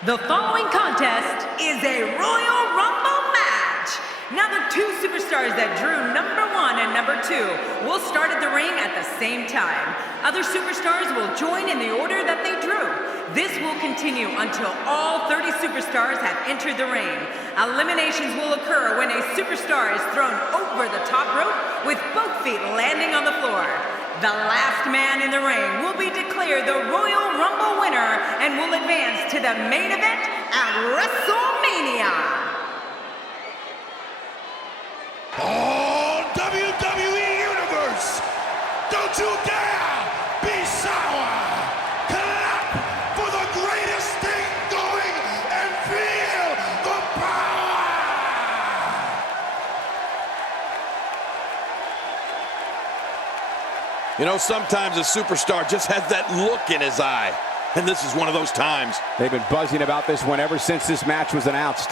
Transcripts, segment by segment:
The following contest is a Royal Rumble match. Now the two superstars that drew number 1 and number 2 will start at the ring at the same time. Other superstars will join in the order that they drew. This will continue until all 30 superstars have entered the ring. Eliminations will occur when a superstar is thrown over the top rope with both feet landing on the floor. The last man in the ring will be declared the Royal Rumble winner and will advance to the main event at WrestleMania. Oh, WWE Universe, don't you dare be sour. Clap for the greatest thing going and feel the power. You know, sometimes a superstar just has that look in his eye, and this is one of those times. They've been buzzing about this one ever since this match was announced.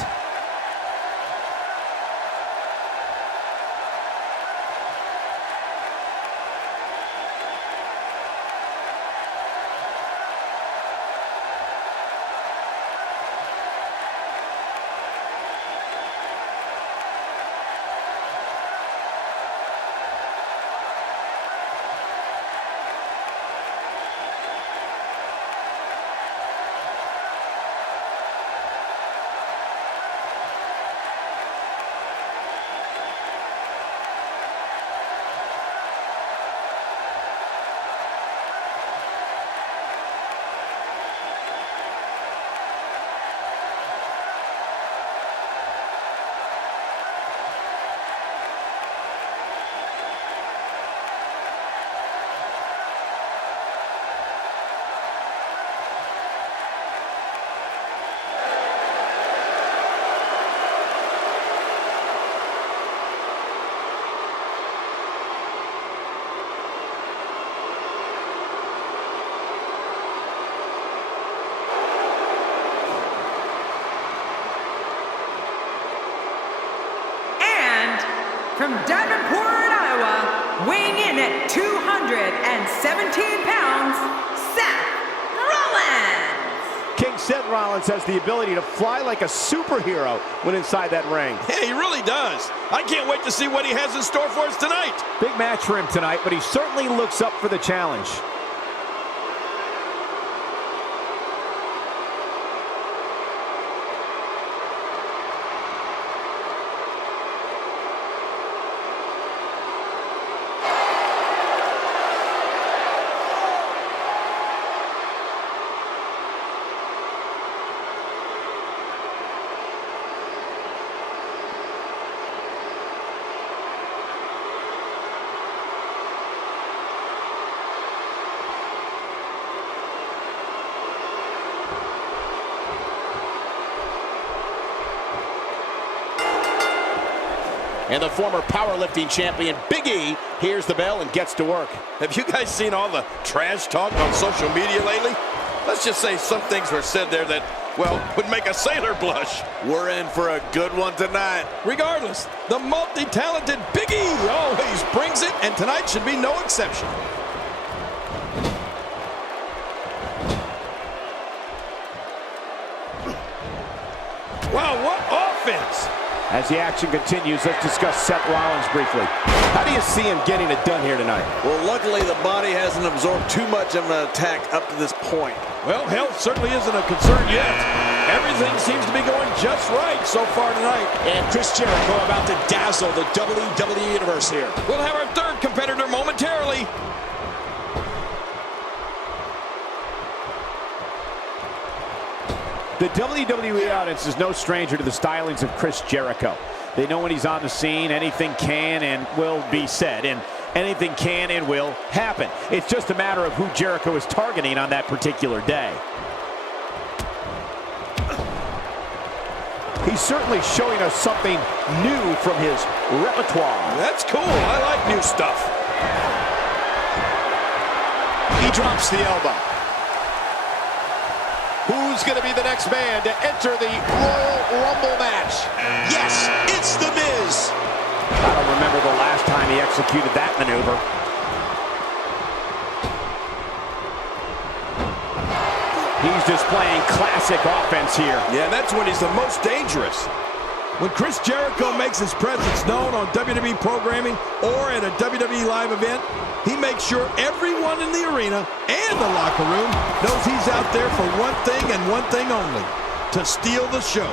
From Davenport, Iowa, weighing in at 217 pounds, Seth Rollins. King Seth Rollins has the ability to fly like a superhero when inside that ring. Yeah, he really does. I can't wait to see what he has in store for us tonight. Big match for him tonight, but he certainly looks up for the challenge. And the former powerlifting champion, Big E, hears the bell and gets to work. Have you guys seen all the trash talk on social media lately? Let's just say some things were said there that, well, would make a sailor blush. We're in for a good one tonight. Regardless, the multi-talented Big E always brings it, and tonight should be no exception. Wow, what offense! As the action continues, let's discuss Seth Rollins briefly. How do you see him getting it done here tonight? Well, luckily the body hasn't absorbed too much of an attack up to this point. Well, health certainly isn't a concern yet. Everything seems to be going just right so far tonight. And Chris Jericho about to dazzle the WWE Universe here. We'll have our third competitor momentarily. The WWE audience is no stranger to the stylings of Chris Jericho. They know when he's on the scene, anything can and will be said, and anything can and will happen. It's just a matter of who Jericho is targeting on that particular day. He's certainly showing us something new from his repertoire. That's cool. I like new stuff. He drops the elbow. Who's going to be the next man to enter the Royal Rumble match? Yes, it's The Miz. I don't remember the last time he executed that maneuver. He's displaying classic offense here. Yeah, that's when he's the most dangerous. When Chris Jericho makes his presence known on WWE programming or at a WWE live event, he makes sure everyone in the arena and the locker room knows he's out there for one thing and one thing only, to steal the show.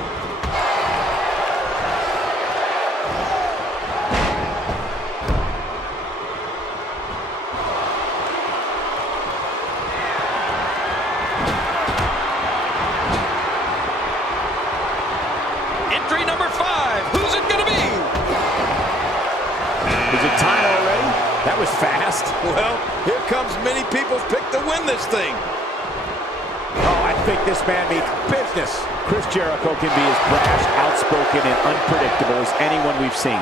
Entry number 5. Who's it going to be? Is it time already? That was fast. Well, here comes many people's pick to win this thing. Oh, I think this man means business. Chris Jericho can be as brash, outspoken, and unpredictable as anyone we've seen.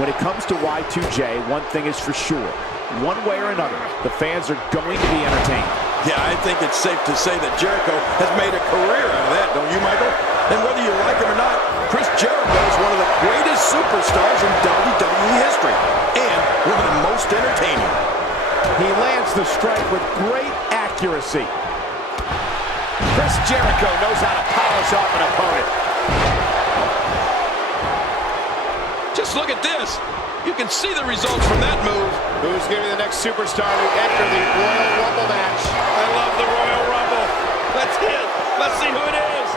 When it comes to Y2J, one thing is for sure. One way or another, the fans are going to be entertained. Yeah, I think it's safe to say that Jericho has made a career out of that, don't you, Michael? And whether you like him or not, Chris Jericho is one of the greatest superstars in WWE history, and one of the most entertaining. He lands the strike with great accuracy. Chris Jericho knows how to polish off an opponent. Just look at this. You can see the results from that move. Who's going to be the next superstar to enter the Royal Rumble match? I love the Royal Rumble. Let's hit. Let's see who it is.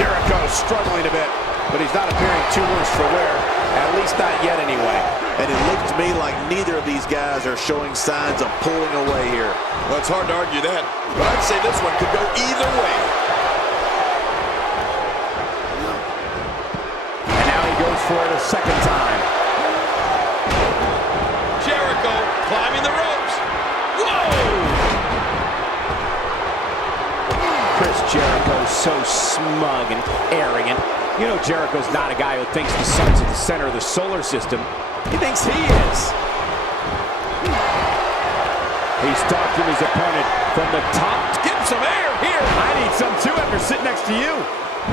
Jericho struggling a bit, but he's not appearing too worse for wear. At least not yet, anyway. And it looks to me like neither of these guys are showing signs of pulling away here. Well, it's hard to argue that, but I'd say this one could go either way. And now he goes for it a second time. Jericho climbing the ropes. Whoa! Chris Jericho so smug and arrogant. You know Jericho's not a guy who thinks the sun's at the center of the solar system. He thinks he is. He's stalking his opponent from the top. Get him some air here. I need some too after sitting next to you.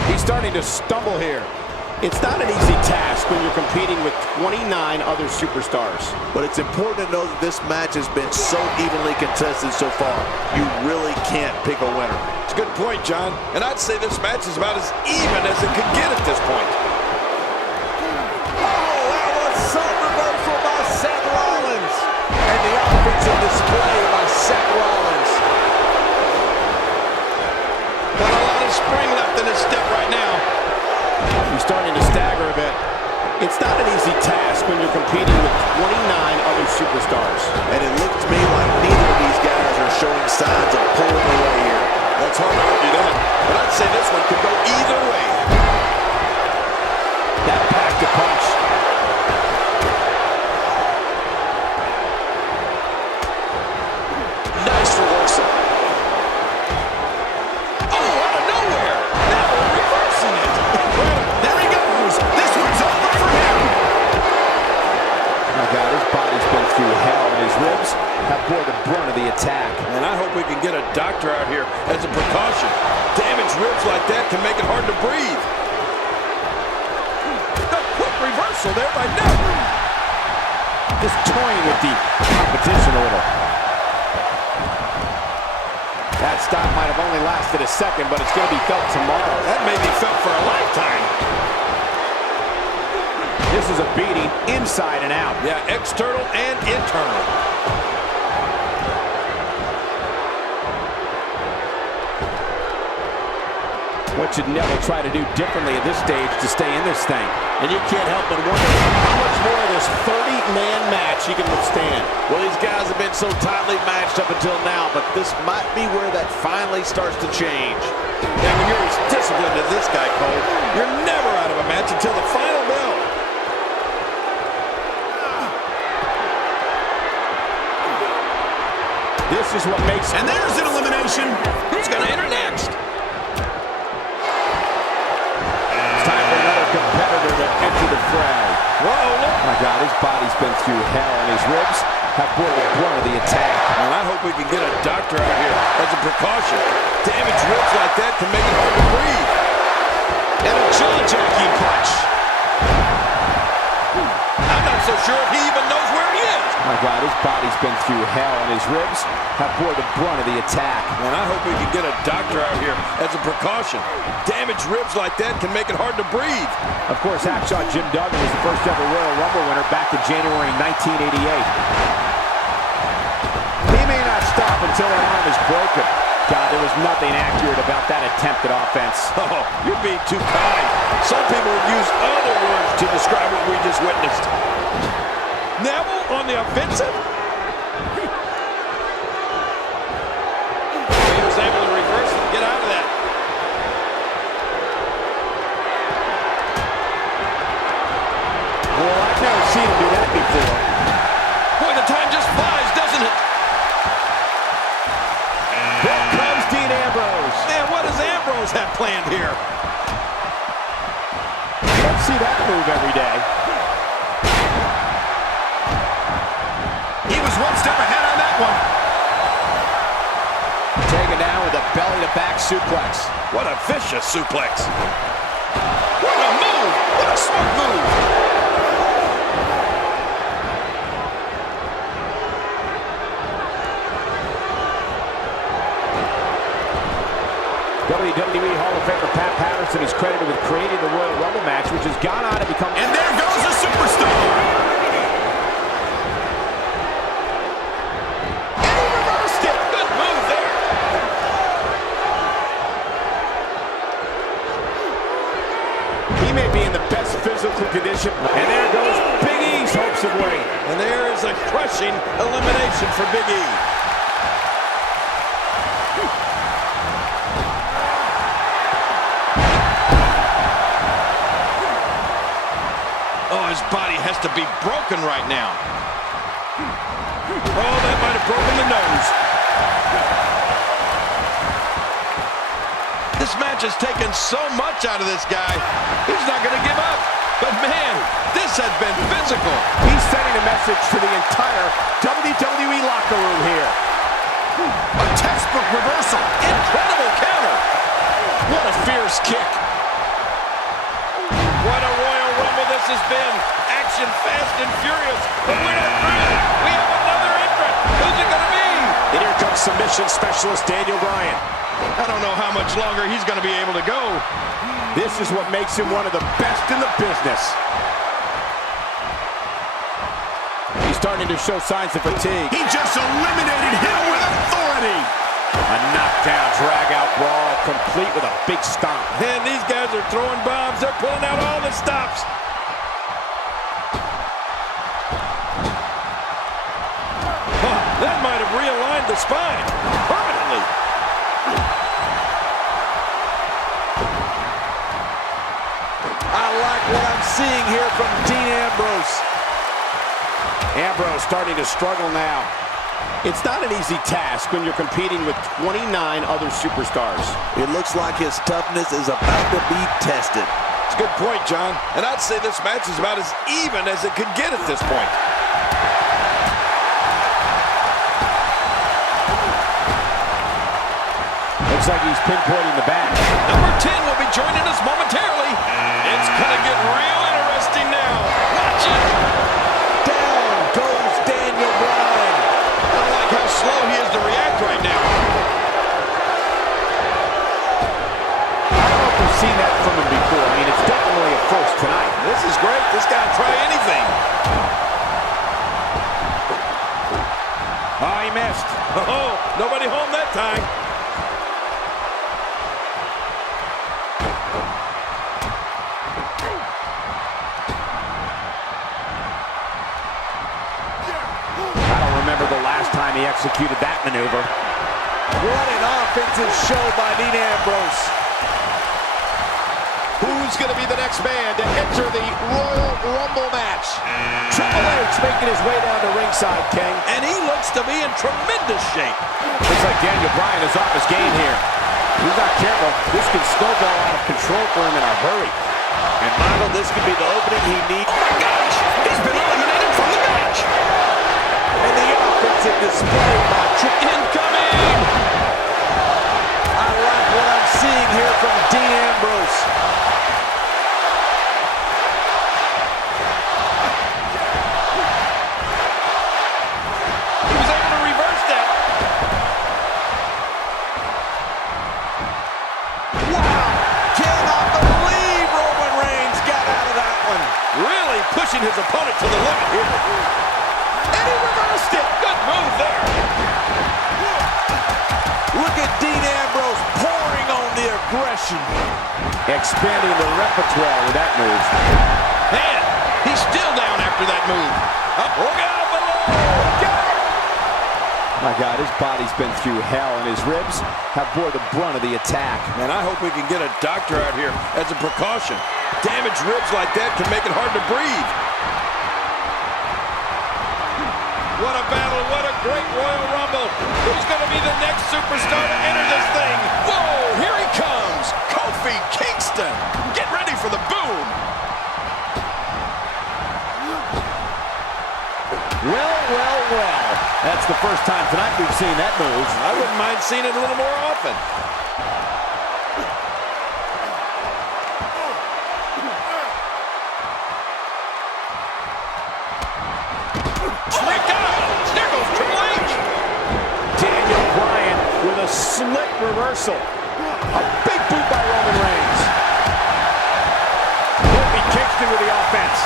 He's starting to stumble here. It's not an easy task when you're competing with 29 other superstars. But it's important to know that this match has been so evenly contested so far. You really can't pick a winner. It's a good point, John. And I'd say this match is about as even as it could get at this point. Oh, that was some reversal by Seth Rollins. And the offensive display by Seth Rollins. Got a lot of spring left in his step right now. He's starting to stagger a bit. It's not an easy task when you're competing with 29 other superstars. And it looks to me like neither of these guys are showing signs of pulling away here. That's hard to argue that, but I'd say this one could go either way. That packed a punch. Nice reversal. Oh, out of nowhere! Now we're reversing it. There he goes. This one's over for him. Oh my God, his body's been through hell, and his ribs have bore the brunt of the attack. And I hope we can get a doctor out here as a precaution. Damaged ribs like that can make it hard to breathe. A quick reversal there by Neff. Just toying with the competition a little. That stop might have only lasted a second, but it's going to be felt tomorrow. That may be felt for a lifetime. This is a beating inside and out. Yeah, external and internal. What should Neville try to do differently at this stage to stay in this thing? And you can't help but wonder how much more of this 30-man match he can withstand. Well, these guys have been so tightly matched up until now, but this might be where that finally starts to change. And when you're as disciplined as this guy, Cole, you're never out of a match until the final bell. This is what makes... And there's an elimination. Who's going to enter next? It's time for another competitor to enter the fray. Whoa, look. Oh my God, his body's been through hell, and his ribs have bore the brunt of the attack. And I hope we can get a doctor out here as a precaution. Damaged ribs like that can make it hard to breathe. And a jaw-jacking punch. I'm not so sure if he even knows where he is. Oh my God, his His body's been through hell, and his ribs have bore the brunt of the attack. And I hope we can get a doctor out here as a precaution. Damaged ribs like that can make it hard to breathe. Of course, Hacksaw Jim Duggan was the first ever Royal Rumble winner back in January 1988. He may not stop until her arm is broken. God, there was nothing accurate about that attempted offense. Oh, you're being too kind. Some people would use other words to describe what we just witnessed. Neville on the offensive? He was able to reverse and get out of that. Well, I've never seen him do that before. Boy, the time just flies, doesn't it? Here comes Dean Ambrose. Man, what does Ambrose have planned here? You don't see that move every day. He was one step ahead on that one. Taken down with a belly-to-back suplex. What a vicious suplex. What a move! What a smart move! WWE Hall of Famer Pat Patterson is credited with creating the Royal Rumble match, which has gone on to become... And there goes the superstar. And he reversed it. Good move there. He may be in the best physical condition. And there goes Big E's hopes of winning. And there is a crushing elimination for Big E. Oh, his body has to be broken right now. Oh, that might have broken the nose. This match has taken so much out of this guy. He's not going to give up. But man, this has been physical. He's sending a message to the entire WWE locker room here. A textbook reversal. Incredible counter. What a fierce kick. What a Royal Rumble this has been. Action fast and furious. But we're not through. We have another entrant. Who's it going to be? And here comes submission specialist Daniel Bryan. I don't know how much longer he's going to be able to go. This is what makes him one of the best in the business. He's starting to show signs of fatigue. He just eliminated him with authority. A knockdown, drag-out brawl, complete with a big stomp. And these guys are throwing bombs. They're pulling out all the stops. Oh, that might have realigned the spine permanently. I like what I'm seeing here from Dean Ambrose. Ambrose starting to struggle now. It's not an easy task when you're competing with 29 other superstars. It looks like his toughness is about to be tested. It's a good point, John. And I'd say this match is about as even as it could get at this point. Looks like he's pinpointing the back. Number 10 will be joining us momentarily. It's going to get real interesting now. Watch it. Down goes Daniel Bryan. I like how slow he is to react right now. I don't know if we've seen that from him before. I mean, it's definitely a first tonight. This is great. This guy will try anything. Oh, he missed. Oh, nobody home that time. The last time he executed that maneuver. What an offensive show by Dean Ambrose. Who's going to be the next man to enter the Royal Rumble match? Triple H making his way down to ringside, King. And he looks to be in tremendous shape. Looks like Daniel Bryan is off his game here. He's not careful. This can snowball out of control for him in a hurry. And Michael, this could be the opening he needs. Oh my gosh! He's been eliminated from the match. And the offensive display by Incoming! I like what I'm seeing here from Dean Ambrose. pushing his opponent to the limit here. And he reversed it. Good move there. Look at Dean Ambrose pouring on the aggression. Expanding the repertoire with that move. Man, he's still down after that move. Look out below. My God, his body's been through hell, and his ribs have bore the brunt of the attack. Man, I hope we can get a doctor out here as a precaution. Damaged ribs like that can make it hard to breathe. What a battle, what a great Royal Rumble. Who's going to be the next superstar to enter this thing? Whoa, here he comes, Kofi Kingston. Get ready for the boom. Well, well, well. That's the first time tonight we've seen that move. I wouldn't mind seeing it a little more often. Oh my God! There goes Triple H! Daniel Bryan with a slick reversal. A big boot by Roman Reigns. Kofi Kingston with the offense.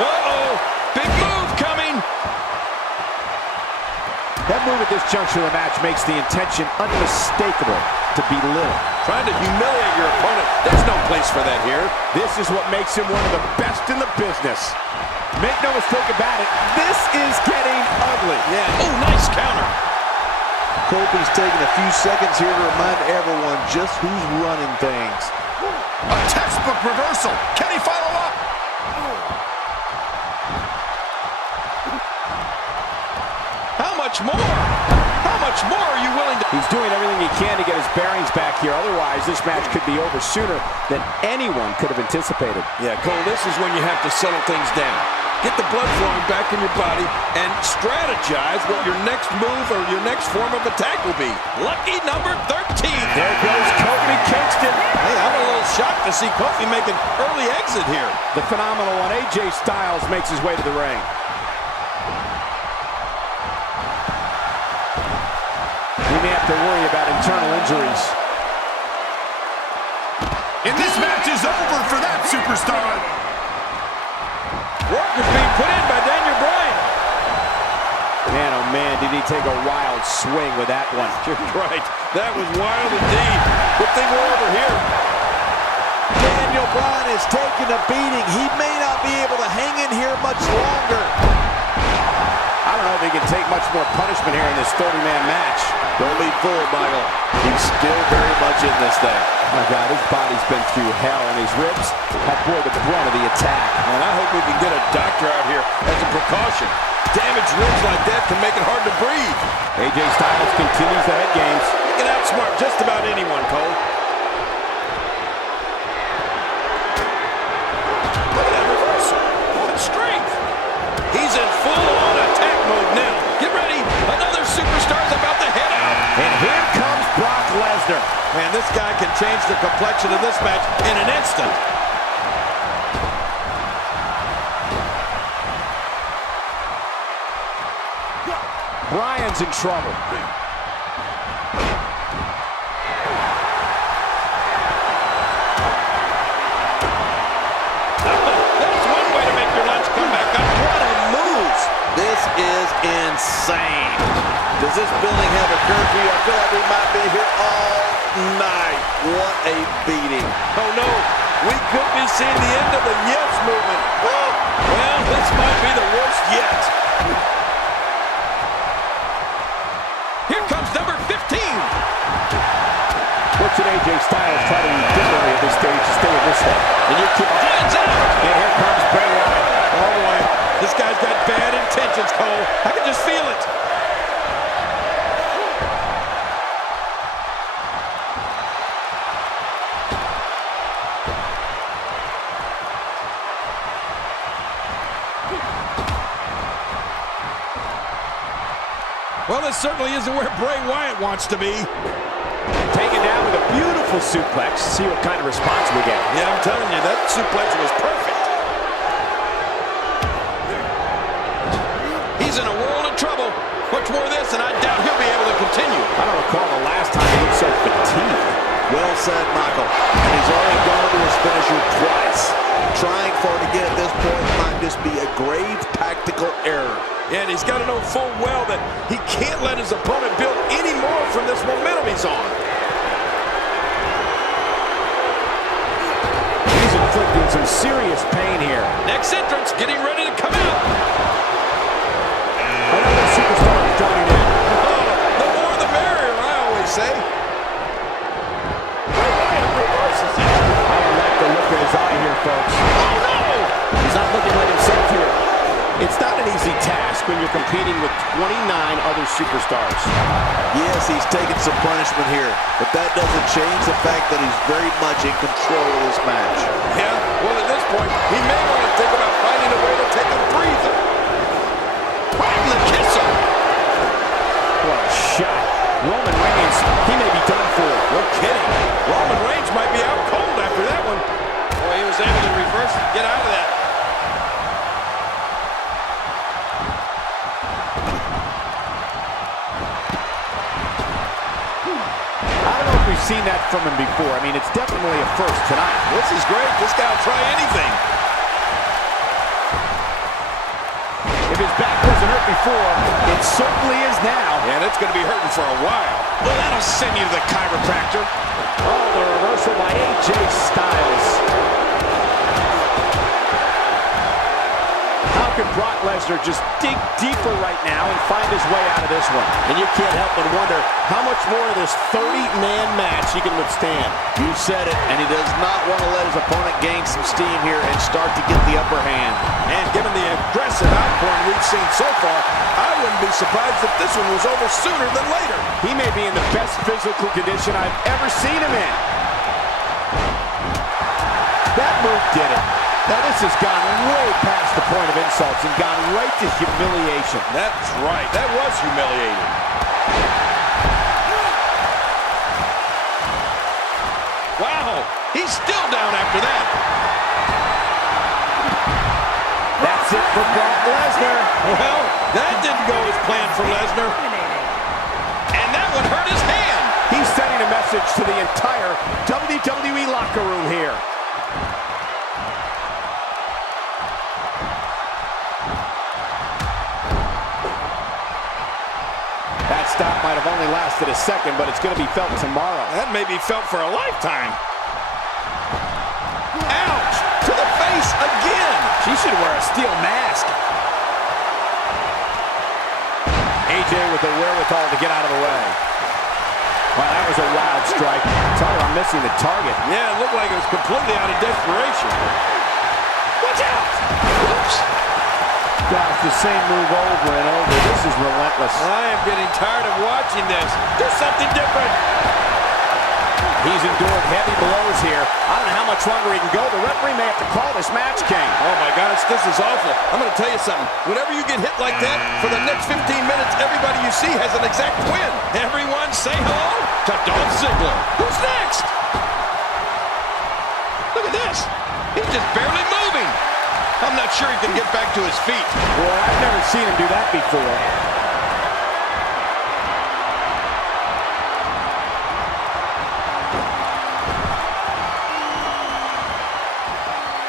Uh-oh! Big move coming! That move at this juncture of the match makes the intention unmistakable to belittle. Trying to humiliate your opponent. There's no place for that here. This is what makes him one of the best in the business. Make no mistake about it, this is getting ugly. Yeah. Oh, nice counter. Kofi's taking a few seconds here to remind everyone just who's running things. A textbook reversal. Can he follow up? How much more? How much more are you willing to... He's doing everything he can to get his bearings back here. Otherwise, this match could be over sooner than anyone could have anticipated. Yeah, Cole, this is when you have to settle things down. Get the blood flowing back in your body and strategize what your next move or your next form of attack will be. Lucky number 13. There goes Kofi Kingston. Hey, I'm a little shocked to see Kofi make an early exit here. The phenomenal one, AJ Styles, makes his way to the ring. We may have to worry about internal injuries. And this match is over for that superstar. Work is being put in by Daniel Bryan. Man, oh man, did he take a wild swing with that one. You're right. That was wild indeed. Good thing we're over here. Daniel Bryan is taking a beating. He may not be able to hang in here much longer. I don't know if he can take much more punishment here in this 30-man match. Don't be fooled, Michael. He's still very much in this thing. My God, his body's been through hell, and his ribs have bore the brunt of the attack. And I hope we can get a doctor out here as a precaution. Damaged ribs like that can make it hard to breathe. AJ Styles continues the head games. He can outsmart just about anyone, Cole. Look at that reversal. What strength. He's in full-on attack mode now. Get ready. Another superstar's about to head out. And here comes Brock Lesnar. Man, this guy can change the complexion of this match in an instant. Bryan's in trouble. That's one way to make your lunch come back up. What a move! This is insane. Does this building have a curfew? I feel like we might be here all night. What a beating. Oh, no. We could be seeing the end of the Yes movement. Oh, well, this might be the worst yet. Here comes number 15. What should AJ Styles try to do differently at this stage to stay in this thing? And you keep hands out. And here comes Bray Wyatt. Oh, boy. This guy's got bad intentions, Cole. I can just feel it. Well, this certainly isn't where Bray Wyatt wants to be. Taken down with a beautiful suplex. See what kind of response we get. Yeah, I'm telling you, that suplex was perfect. He's in a world of trouble. Much more of this, and I doubt he'll be able to continue. I don't recall the last time he looked so fatigued. Well said, Michael. And he's already gone to his finisher twice. Trying error. And he's got to know full well that he can't let his opponent build any more from this momentum he's on. He's inflicting some serious pain here. Next entrance, getting ready to come out. Another superstar is joining in. Oh, the more the merrier, I always say. I don't like the look in his eye here, folks. Oh, no! He's not looking like himself here. It's not an easy task when you're competing with 29 other superstars. Yes, he's taking some punishment here, but that doesn't change the fact that he's very much in control of this match. Yeah, well, at this point, he may want to think about finding a way to take a breather. Right in the kisser. What a shot. Roman Reigns, he may be done for. No kidding. Roman Reigns might be out cold after that one. Boy, he was able to reverse and get out of that. We've seen that from him before. I mean, it's definitely a first tonight. This is great. This guy will try anything. If his back wasn't hurt before, it certainly is now. And it's going to be hurting for a while. Well, that'll send you to the chiropractor. Oh, the reversal by AJ Styles. How can Brock Lesnar just dig deeper right now and find his way out of this one? And you can't help but wonder how much more of this 30-man match he can withstand. You said it, and he does not want to let his opponent gain some steam here and start to get the upper hand. And given the aggressive outpouring we've seen so far, I wouldn't be surprised if this one was over sooner than later. He may be in the best physical condition I've ever seen him in. That move did it. Now this has gone way past the point of insults and gone right to humiliation. That's right. That was humiliating. Wow. He's still down after that. That's it for Brock Lesnar. Well, that didn't go as planned for Lesnar. And that one hurt his hand. He's sending a message to the entire WWE locker room here. That stop might have only lasted a second, but it's going to be felt tomorrow. That may be felt for a lifetime. Ouch! To the face again! She should wear a steel mask. AJ with the wherewithal to get out of the way. Wow, that was a wild strike. Tell her I'm missing the target. Yeah, it looked like it was completely out of desperation. Watch out! Oops. Gosh, the same move over and over. This is relentless. I am getting tired of watching this. Do something different. He's endured heavy blows here. I don't know how much longer he can go. The referee may have to call this match, King. Oh, my gosh, this is awful. I'm going to tell you something. Whenever you get hit like that, for the next 15 minutes, everybody you see has an exact win. Everyone say hello to Dolph Ziggler. Who's next? Look at this. He's just barely moving. I'm not sure he can get back to his feet. Well, I've never seen him do that before.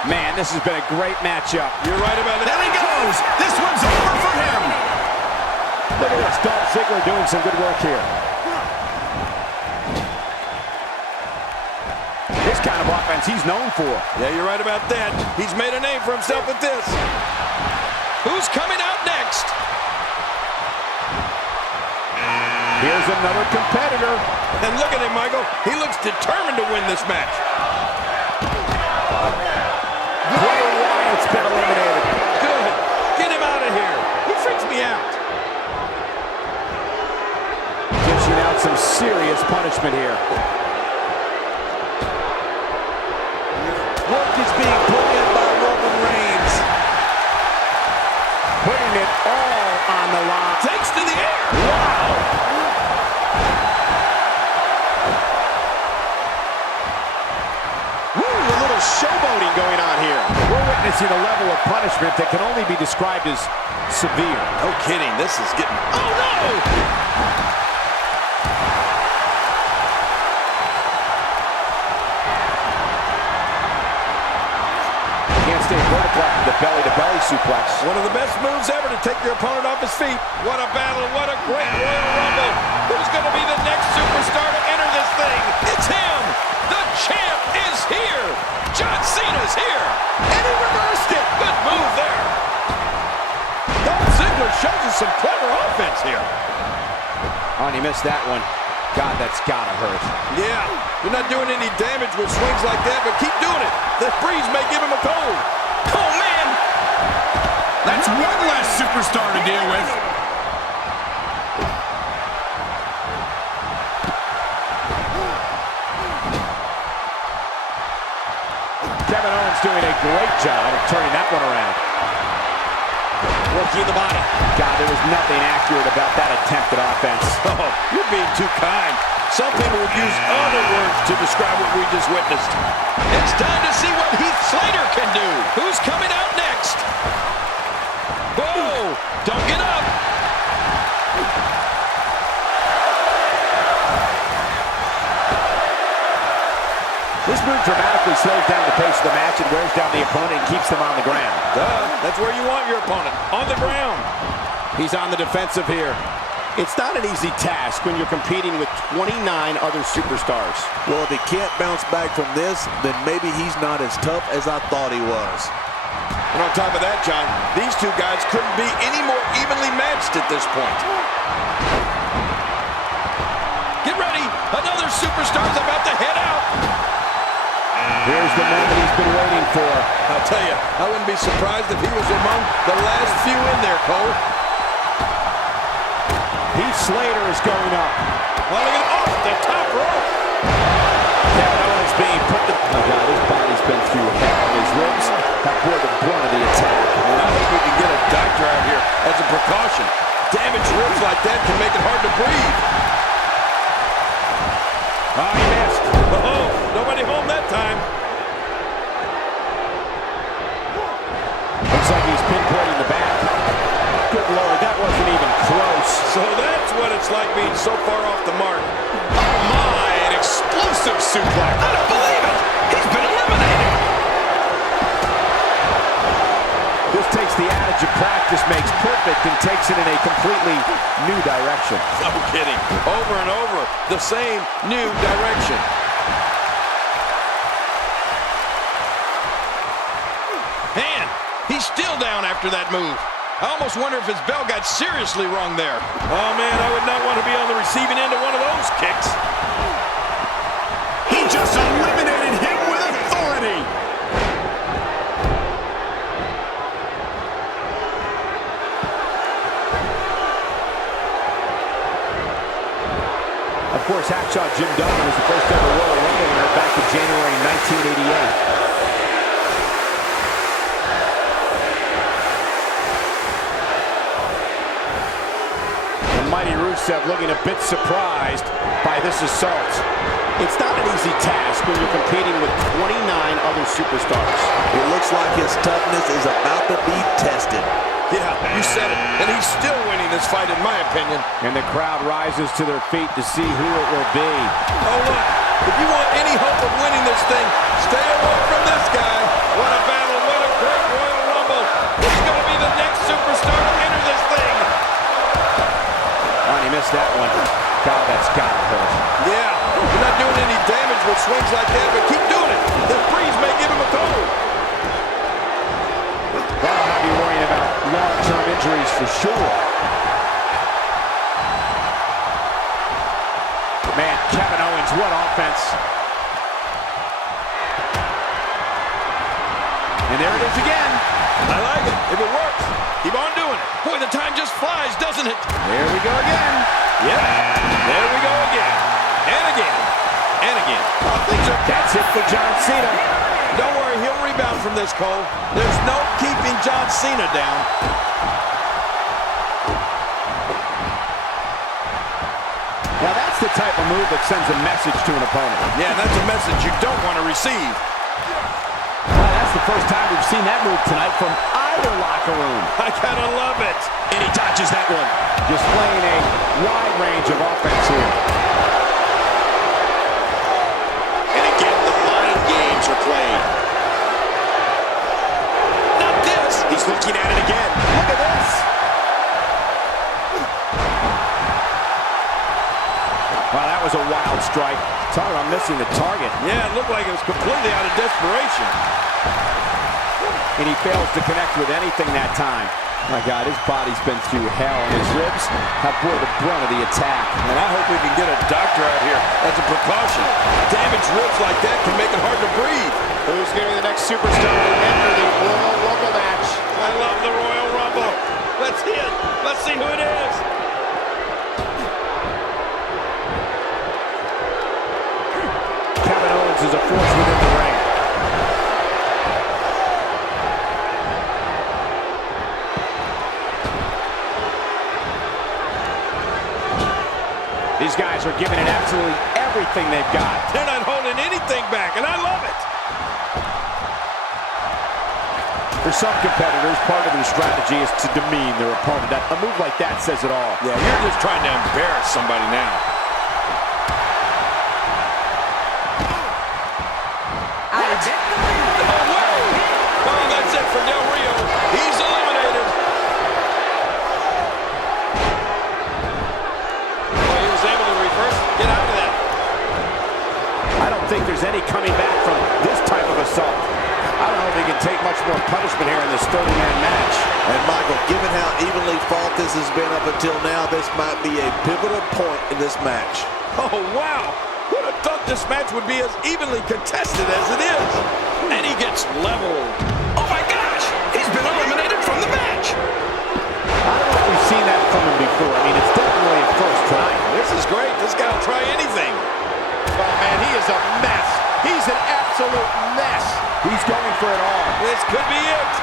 Man, this has been a great matchup. You're right about that. There he goes. This one's over for him. Look at this, Dolph Ziggler doing some good work here. This kind of offense he's known for. Yeah, you're right about that. He's made a name for himself with this. Who's coming out next? Here's another competitor. And look at him, Michael. He looks determined to win this match. Bray Wyatt's been eliminated. Good. Get him out of here. He freaks me out. Dishing out some serious punishment here. Work is being put in by Roman Reigns. Putting it all on the line. Takes to the air. Wow. Woo, a little showboating going on here. We're witnessing a level of punishment that can only be described as severe. No kidding. This is getting... Oh, no! Can't stay vertical after the belly-to-belly suplex. One of the best moves ever to take your opponent off his feet. What a battle, what a great Royal Rumble. Who's going to be the next superstar to enter this thing? It's him! The champ is here! John Cena's here! And he reversed it! Good move there! Dolph Ziggler shows us some clever offense here. Oh, and he missed that one. God, that's gotta hurt. Yeah, you're not doing any damage with swings like that, but keep doing it. The breeze may give him a cold. Oh, man! That's one less superstar to deal with. Kevin Owens doing a great job of turning that one around. Working the body. God, there was nothing accurate about that attempted offense. Oh, you're being too kind. Some people would use other words to describe what we just witnessed. It's time to see what Heath Slater can do. Who's coming out next? Whoa! Don't get up! This move dramatically slows down the pace of the match and wears down the opponent and keeps them on the ground. That's where you want your opponent, on the ground. He's on the defensive here. It's not an easy task when you're competing with 29 other superstars. Well, if he can't bounce back from this, then maybe he's not as tough as I thought he was. And on top of that, John, these two guys couldn't be any more evenly matched at this point. Get ready! Another superstar's about to head out! Here's the moment he's been waiting for. I'll tell you, I wouldn't be surprised if he was among the last few in there, Cole. Heath Slater is going up. Well, look at off the top rope. Kevin Owens being put to... Oh, God, his body's been through hell. His ribs have bore the brunt of the attack. And I think we can get a doctor out here as a precaution. Damaged ribs like that can make it hard to breathe. Oh, he missed. Oh, nobody home that time. Looks like he's pinpointing the back. Good Lord, that wasn't even close. So that's what it's like being so far off the mark. Oh, my, an explosive suplex. I don't believe it. He's been eliminated. This takes the adage of practice makes perfect and takes it in a completely new direction. No kidding. Over and over, the same new direction. Man, he's still down after that move. I almost wonder if his bell got seriously wrong there. Oh, man, I would not want to be on the receiving end of one of those kicks. He just eliminated him with authority. Of course, Hacksaw Jim Duggan was the first ever Royal Rumble winner back in January 1988. Mighty Rusev looking a bit surprised by this assault. It's not an easy task when you're competing with 29 other superstars. It looks like his toughness is about to be tested. Yeah, you said it. And he's still winning this fight, in my opinion. And the crowd rises to their feet to see who it will be. Oh, look. If you want any hope of winning this thing, stay away from this guy. What a battle. What a great Royal Rumble. Who's going to be the next superstar to enter this thing? Oh, and he missed that one. God, that's gotta hurt. Yeah, you're not doing any damage with swings like that, but keep doing it. The breeze may give him a cold. Well, I'll have you worrying about long-term injuries for sure. Man, Kevin Owens, what offense. And there it is again. I like it. If it works, keep on doing it. Boy, the time just flies, doesn't it? There we go again. Yep. There we go again. And again. And again. Oh, That's it for John Cena. Don't worry, he'll rebound from this, Cole. There's no keeping John Cena down. Now that's the type of move that sends a message to an opponent. Yeah, that's a message you don't want to receive. Well, that's the first time we've seen that move tonight from either locker room. I gotta love it. And he dodges that one. Displaying a wide range of offense here. And again, the mind games are played. He's looking at it again. Look at this. Wow, that was a wild strike. Talking about missing the target. Yeah, it looked like it was completely out of desperation. And he fails to connect with anything that time. My God, his body's been through hell, and his ribs have bore the brunt of the attack. And I hope we can get a doctor out here as a precaution. Damaged ribs like that can make it hard to breathe. Who's going to be the next superstar to enter the Royal Rumble match? I love the Royal Rumble. Let's see it. Let's see who it is. Kevin Owens is a force within the ring. These guys are giving it absolutely everything they've got. They're not holding anything back, and I love it. For some competitors, part of their strategy is to demean their opponent. A move like that says it all. Yeah, you're just trying to embarrass somebody now. Oh, that's it for Del Rio. He's eliminated. Well, he was able to reverse, get out of that. I don't think there's any coming back from this type of assault. I don't know if he can take much more punishment here in this 30-man match. And Michael, given how evenly fought this has been up until now, this might be a pivotal point in this match. Oh, wow. Who'd have thought this match would be as evenly contested as it is? And he gets leveled. Oh, my gosh. He's been eliminated from the match. I don't know if we've seen that coming before. I mean, it's definitely a first tonight. This is great. This guy will try anything. Oh, man, he is a mess. He's an absolute mess. He's going for it all. This could be it.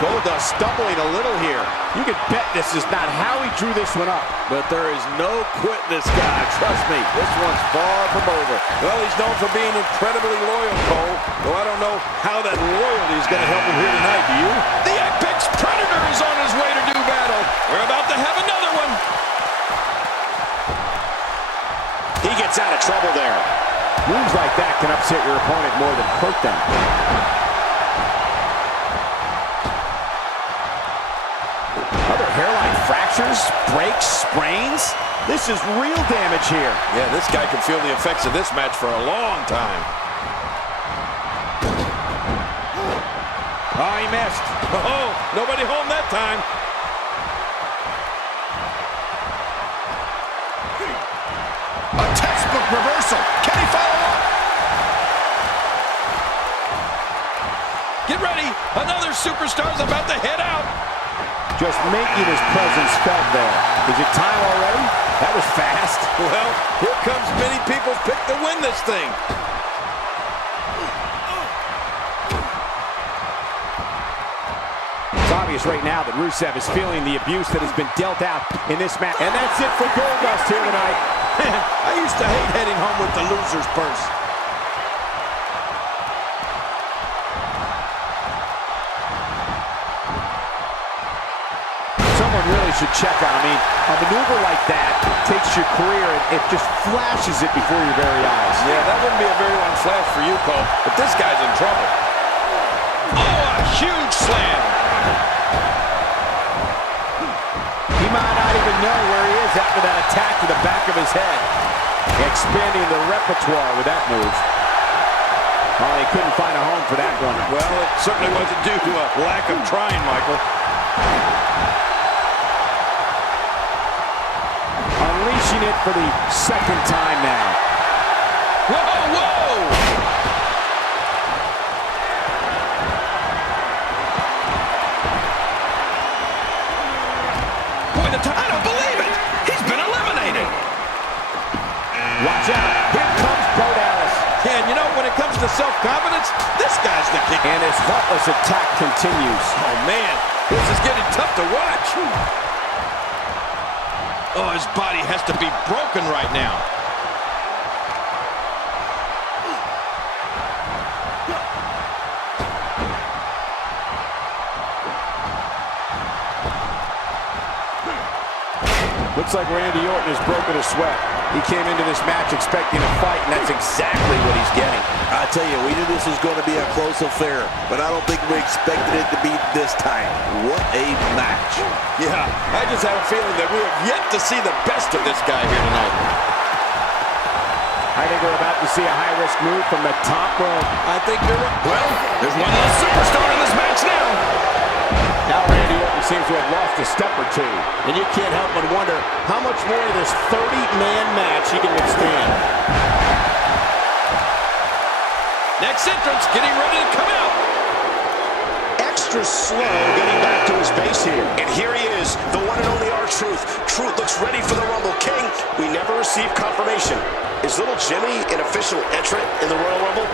Goldust stumbling a little here. You can bet this is not how he drew this one up. But there is no quitting this guy. Trust me, this one's far from over. Well, he's known for being incredibly loyal, Cole. Though I don't know how that loyalty is going to help him here tonight, do you? The Apex Predator is on his way to do battle. We're about to have another one. He gets out of trouble there. Moves like that can upset your opponent more than hurt them. Other hairline fractures, breaks, sprains. This is real damage here. Yeah, this guy can feel the effects of this match for a long time. Oh, he missed. Oh, nobody home that time. A textbook reversal. Can he follow up? Get ready. Another superstar's about to head out. Just making his presence felt there. Is it time already? That was fast. Well, here comes many people's pick to win this thing. It's obvious right now that Rusev is feeling the abuse that has been dealt out in this match. And that's it for Goldust here tonight. I used to hate heading home with the loser's purse. Someone really should check on. I mean, a maneuver like that takes your career and it just flashes it before your very eyes. Yeah, that wouldn't be a very long flash for you, Cole, but this guy's in trouble. Oh, a huge slam. He might not even know where he is after that attack to the back of his head. Expanding the repertoire with that move. Oh, they couldn't find a home for that one. Well, it certainly wasn't due to a lack of trying, Michael. Unleashing it for the second time now. Whoa, whoa! Boy, I don't believe it! He's been eliminated! Watch out. Here comes Bo Dallas. Yeah, and you know, when it comes to self-confidence, this guy's the king. And his heartless attack continues. Oh, man, this is getting tough to watch. Oh, his body has to be broken right now. Looks like Randy Orton has broken a sweat. He came into this match expecting a fight, and that's exactly what he's getting. I tell you, we knew this was going to be a close affair, but I don't think we expected it to be this tight. What a match. Yeah, I just have a feeling that we have yet to see the best of this guy here tonight. I think we're about to see a high-risk move from the top rope. I think you're right. Well, there's one less superstar in this match now. Now Randy Orton seems to have lost a step or two. And you can't help but wonder how much more of this 30-man match he can withstand. Next entrance getting ready to come out. Extra slow getting back to his base here. And here he is, the one and only R-Truth. Truth looks ready for the Rumble. King, we never received confirmation. Is little Jimmy an official entrant in the Royal Rumble?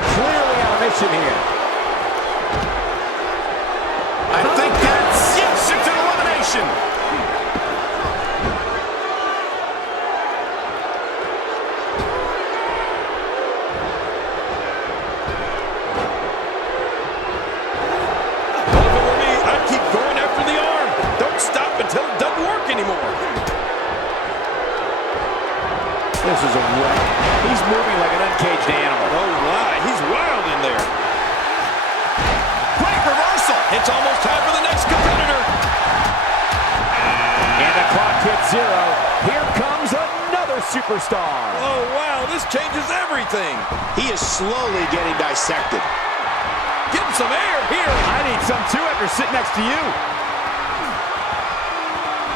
Clearly on a mission here. I think that's yes, it's an elimination. Well, if it were me, I'd keep going after the arm. Don't stop until it doesn't work anymore. This is a wreck. He's moving like an uncaged animal. Oh, my. He's wild in there. Great reversal. It's almost time for the next competitor. And the clock hits 0. Here comes another superstar. Oh, wow. This changes everything. He is slowly getting dissected. Get him some air here. I need some too after sitting next to you.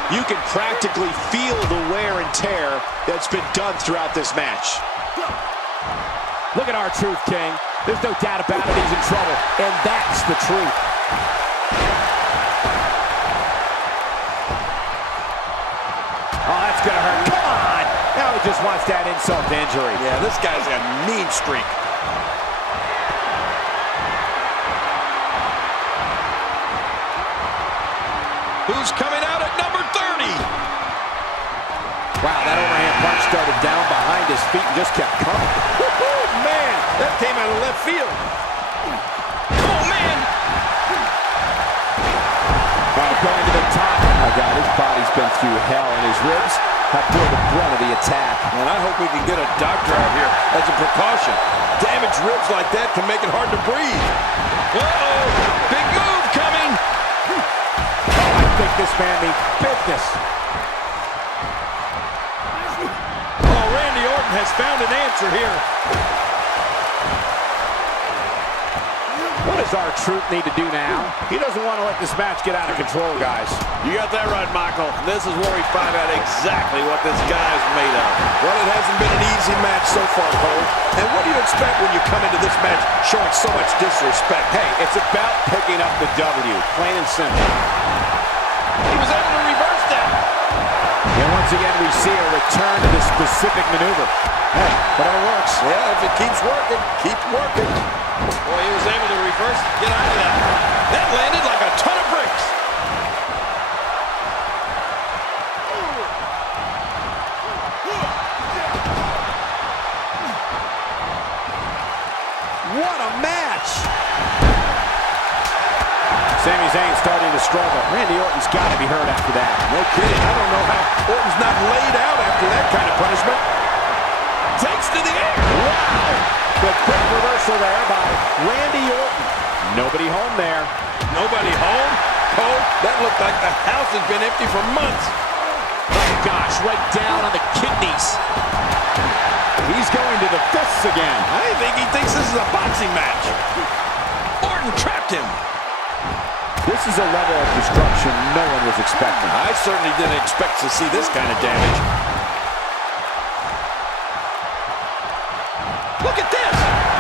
You can practically feel the wear and tear that's been done throughout this match. Look at R-Truth, King. There's no doubt about it, he's in trouble. And that's the truth. Oh, that's gonna hurt. Come on! Now he just wants that insult to injury. Yeah, this guy's got a mean streak. Who's coming out at number 30? Wow, that overhand punch started down behind his feet and just kept coming. Woo-hoo, man, that came out of left field. Oh, man. Going to the top. Oh, God, his body's been through hell, and his ribs have bore the brunt of the attack. And I hope we can get a doctor out here as a precaution. Damaged ribs like that can make it hard to breathe. Uh-oh, big move coming. I think this man means business. Oh, Randy Orton has found an answer here. What does R-Truth need to do now? He doesn't want to let this match get out of control, guys. You got that right, Michael. This is where we find out exactly what this guy is made of. Well, it hasn't been an easy match so far, Cole. And what do you expect when you come into this match showing so much disrespect? Hey, it's about picking up the W, plain and simple. He was able to reverse that. And once again, we see a return to this specific maneuver. Hey, whatever works. Yeah, if it keeps working, keep working. Boy, he was able to reverse and get out of that. That landed like a ton of bricks. What a match! Sami Zayn starting to struggle. Randy Orton's got to be hurt after that. No kidding. I don't know how Orton's not laid out after that kind of punishment. Takes to the air. Wow! The quick reversal there by Randy Orton. Nobody home there. Nobody home? Cole, that looked like the house has been empty for months. Oh, gosh, right down on the kidneys. He's going to the fists again. I think he thinks this is a boxing match. Orton trapped him. This is a level of destruction no one was expecting. I certainly didn't expect to see this kind of damage. Look at this.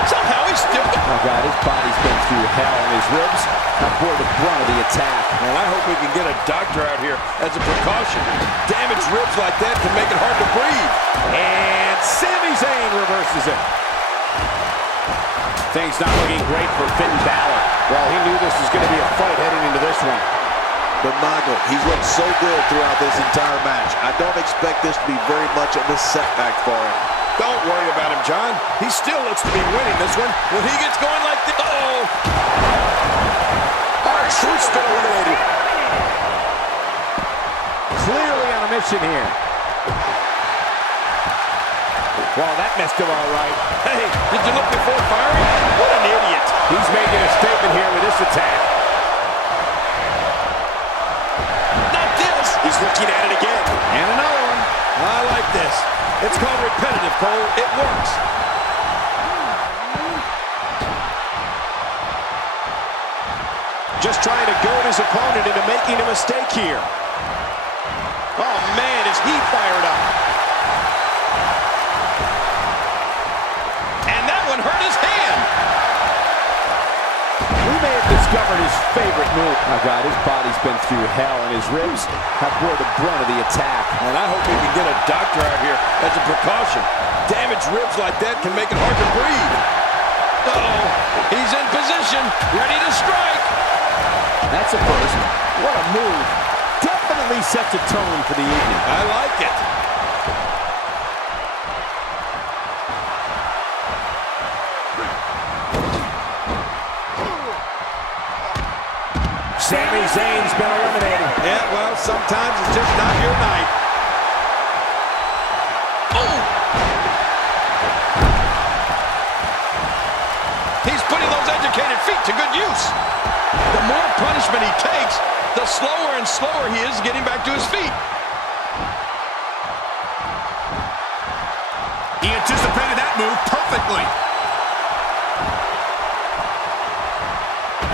Somehow he's still... Oh, God, his body's been through hell, and his ribs have bore the brunt of the attack. And I hope we can get a doctor out here as a precaution. Damaged ribs like that can make it hard to breathe. And Sami Zayn reverses it. Things not looking great for Finn Balor. Well, he knew this was going to be a fight heading into this one. But Michael, he's looked so good throughout this entire match. I don't expect this to be very much of a setback for him. Don't worry about him, John. He still looks to be winning this one. When he gets going like this... Uh-oh! R-Truth's been eliminated. Clearly on a mission here. Well, that missed him all right. Hey, did you look before firing? What an idiot. He's making a statement here with this attack. Not this. He's looking at it again. And another one. I like this. It's called repetitive, Cole. It works. Just trying to goad his opponent into making a mistake here. Oh, man, is he fired up. And that one hurt his hand. We may have discovered his favorite move. My God, his body's been through hell, and his ribs have bore the brunt of the attack. And I hope we can get a doctor out here as a precaution. Damaged ribs like that can make it hard to breathe. Uh-oh. He's in position, ready to strike. That's a first. What a move. Definitely sets a tone for the evening. I like it. Sami Zayn's been eliminated. Yeah, well, sometimes it's just not your night. Oh! He's putting those educated feet to good use. The more punishment he takes, the slower and slower he is getting back to his feet. He anticipated that move perfectly.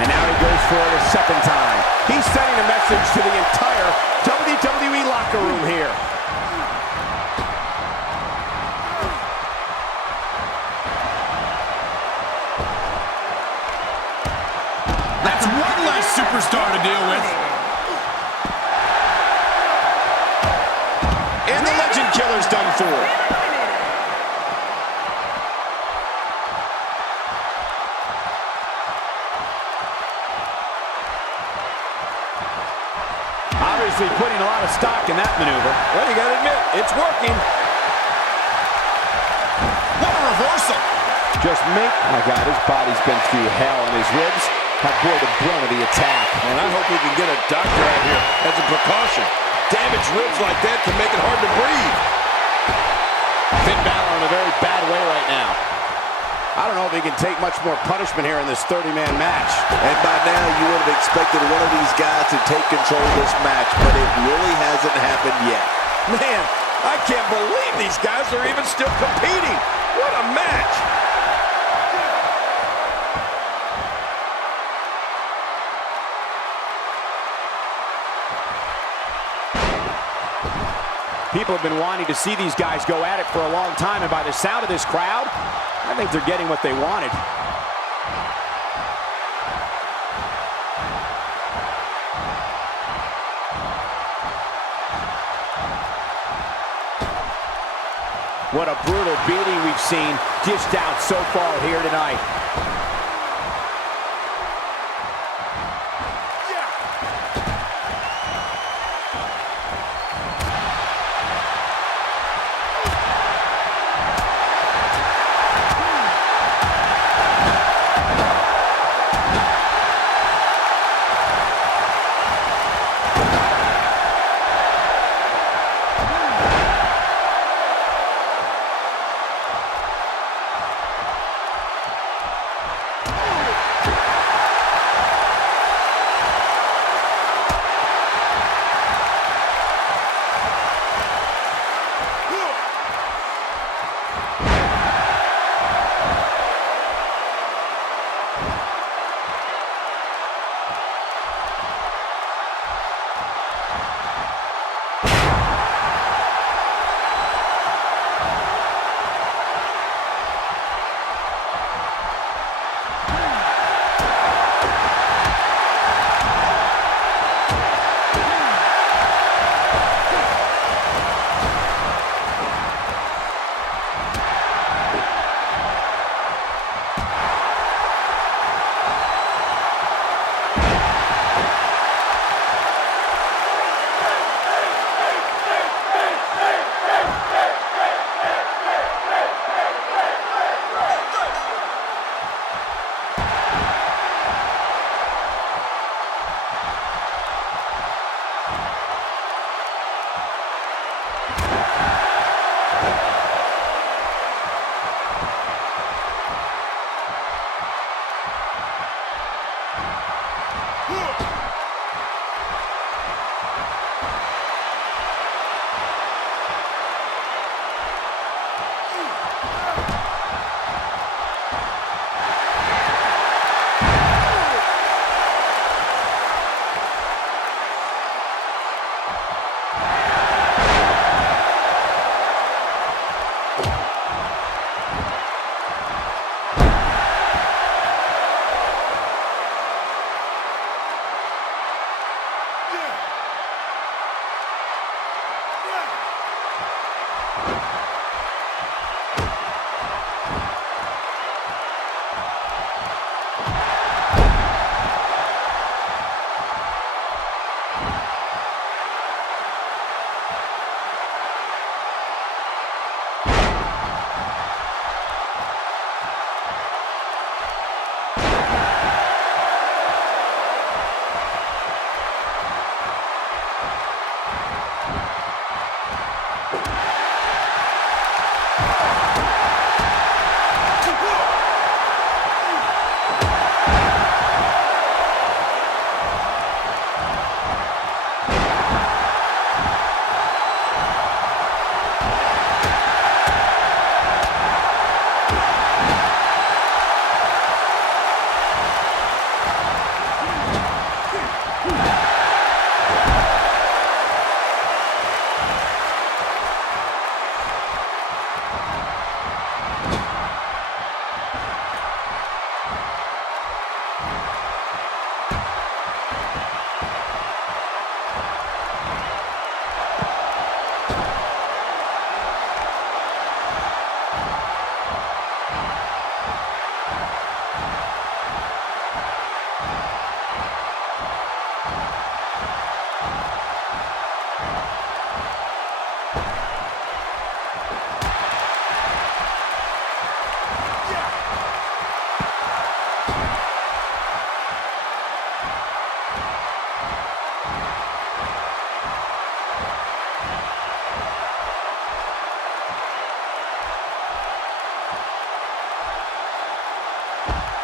And now he goes for it a second time. He's sending a message to the entire WWE locker room here. That's one less superstar to deal with. And the Legend Killer's done for. Obviously putting a lot of stock in that maneuver. Well, you gotta admit, it's working. What a reversal. Just make... My God, his body's been through hell, and his ribs have bore the brunt of the attack. And I hope we can get a doctor out here as a precaution. Damaged ribs like that can make it hard to breathe. Finn Balor in a very bad way right now. I don't know if he can take much more punishment here in this 30-man match. And by now, you would have expected one of these guys to take control of this match, but it really hasn't happened yet. Man, I can't believe these guys are even still competing. What a match. People have been wanting to see these guys go at it for a long time, and by the sound of this crowd, I think they're getting what they wanted. What a brutal beating we've seen dished out so far here tonight.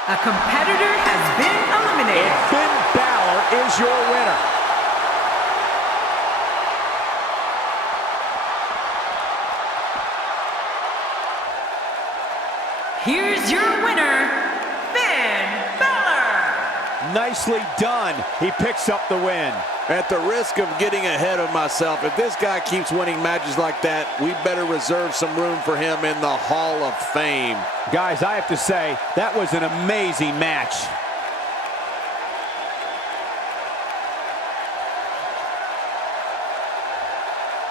A competitor has been eliminated. And Finn Balor is your winner. Here's your winner, Finn Balor. Nicely done. He picks up the win. At the risk of getting ahead of myself, if this guy keeps winning matches like that, we better reserve some room for him in the Hall of Fame. Guys, I have to say, that was an amazing match.